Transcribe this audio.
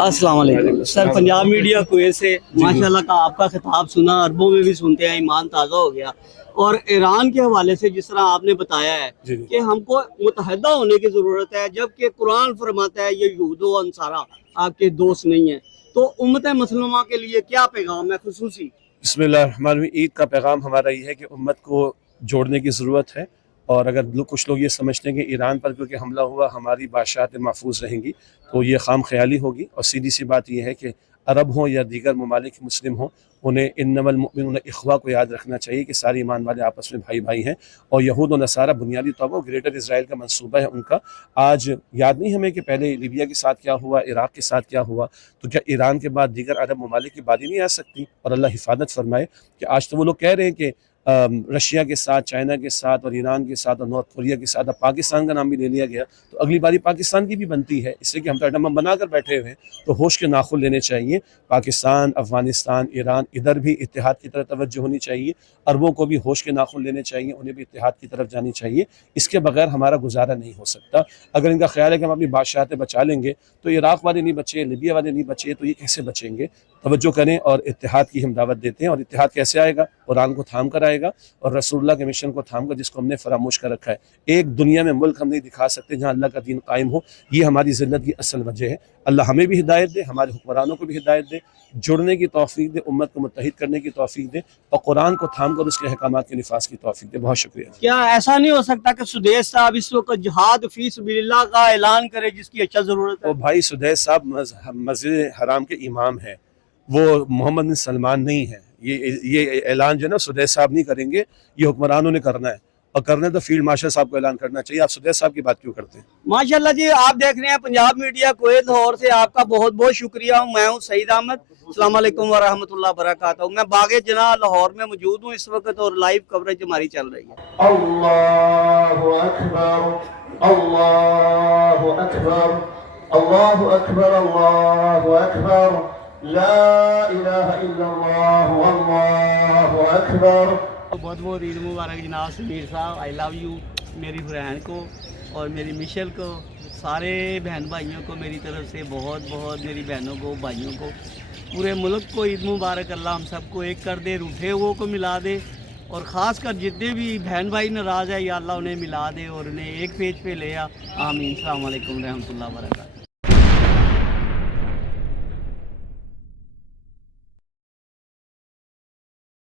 अस्सलाम वालेकुम sir. Punjab media Kuwait से माशाल्लाह का आपका खिताब सुना, अरबों में भी सुनते हैं, ईमान ताज़ा हो गया। और ईरान के हवाले से जिस तरह आपने बताया है कि हमको मुतहदा होने की ज़रूरत है, जबकि कुरान फरमाता है ये यहूद व अंसारा आपके दोस्त नहीं है, तो उम्मत मुसलमा के लिए क्या पैगाम है खुसूसी? बिस्मिल्लाहिर्रहमानिर्रहीम। ईद का पैगाम हमारा ये है कि उम्मत को जोड़ने की ज़रूरत है। और अगर कुछ लोग ये समझते हैं कि ईरान पर क्योंकि हमला हुआ हमारी बादशाहत महफूज रहेंगी, तो ये खाम ख्याली होगी। और सीधी सी बात यह है कि अरब हों या दीगर ममालिक मुस्लिम हों, उन्हें इन्नमल मुमिनून इख्वा को याद रखना चाहिए कि सारे ईमान वाले आपस में भाई भाई हैं। और यहूद और नसारा बुनियादी तौर पर ग्रेटर इसराइल का मंसूबा है उनका। आज याद नहीं हमें कि पहले लीबिया के साथ क्या हुआ, इराक़ के साथ क्या हुआ, तो क्या ईरान के बाद दीगर अरब ममालिक की बात ही नहीं आ सकती? और अल्लाह हिफाजत फरमाए कि आज तो वो लोग कह रहे हैं कि रशिया के साथ, चाइना के साथ और ईरान के साथ और नॉर्थ कोरिया के साथ, अब पाकिस्तान का नाम भी ले लिया गया, तो अगली बारी पाकिस्तान की भी बनती है। इसलिए कि हम तो एटम बम बना कर बैठे हुए हैं, तो होश के नाखुन लेने चाहिए। पाकिस्तान, अफगानिस्तान, ईरान, इधर भी इत्तेहाद की तरफ तवज्जो होनी चाहिए। अरबों को भी होश के नाखुन लेने चाहिए, उन्हें भी इत्तेहाद की तरफ जानी चाहिए। इसके बगैर हमारा गुजारा नहीं हो सकता। अगर इनका ख्याल है कि हम अपनी बादशाहतें बचा लेंगे, तो इराक़ वाले नहीं बचे, लीबिया वाले नहीं बचे, तो ये कैसे बचेंगे? तवज्जो करें और इत्तेहाद की हम दावत देते हैं। और इत्तेहाद कैसे आएगा? कुरान को थाम कर आएगा और रसूलुल्लाह के मिशन को थाम कर, जिसको हमने फरामोश कर रखा है। एक दुनिया में मुल्क हम नहीं दिखा सकते जहाँ अल्लाह का दीन कायम हो। ये हमारी ज़िल्लत की असल वजह है। अल्लाह हमें भी हिदायत दे, हमारे हुक्मरानों को भी हिदायत दे, जुड़ने की तौफीक दे, उम्मत को मुत्तहिद करने की तौफीक दे और कुरान को थाम कर उसके अहकामात के निफाज की तौफीक दे। बहुत शुक्रिया। क्या ऐसा नहीं हो सकता कि सुदेश साहब इस वक्त जिहाद फी सबिलिल्लाह का ऐलान करे, जिसकी अच्छा ज़रूरत है? तो भाई सुदैस साहब मस्जिद हराम के इमाम हैं, वो मोहम्मद बिन सलमान नहीं है। ये ऐलान जो है ना सुदैस साहब नहीं करेंगे, ये हुक्मरानों ने करना है। और करना है तो फील्ड मार्शल साहब को ऐलान करना चाहिए। आप सुदैस साहब की बात क्यों करते हैं? माशाल्लाह जी, आप देख रहे हैं पंजाब मीडिया कुवैत लाहौर से। आपका बहुत बहुत शुक्रिया हूँ। मैं हूँ सईद अहमद। अस्सलाम वालेकुम व रहमतुल्लाह बरकातहू। मैं बागे जना लाहौर में मौजूद हूँ इस वक्त और लाइव कवरेज हमारी चल रही है। अल्लाहु अकबर, अल्लाहु अकबर, अल्लाहु अकबर, अल्लाहु अकबर, ला इलाहा इल्लल्लाह, अल्लाहु अकबर। बहुत बहुत ईद मुबारक जनाब समीर साहब। I love you. मेरी बहन को और मेरी मिशेल को, सारे बहन भाइयों को मेरी तरफ से बहुत बहुत, मेरी बहनों को, भाइयों को, पूरे मुल्क को ईद मुबारक। अल्लाह हम सबको एक कर दे, रूठे हुओं को मिला दे, और ख़ास कर जितने भी बहन भाई नाराज़ है या अल्लाह उन्हें मिला दे और उन्हें एक पेज पे ले आ। आमीन। अस्सलाम वालेकुम रहमतुल्लाह वबरकातुहू।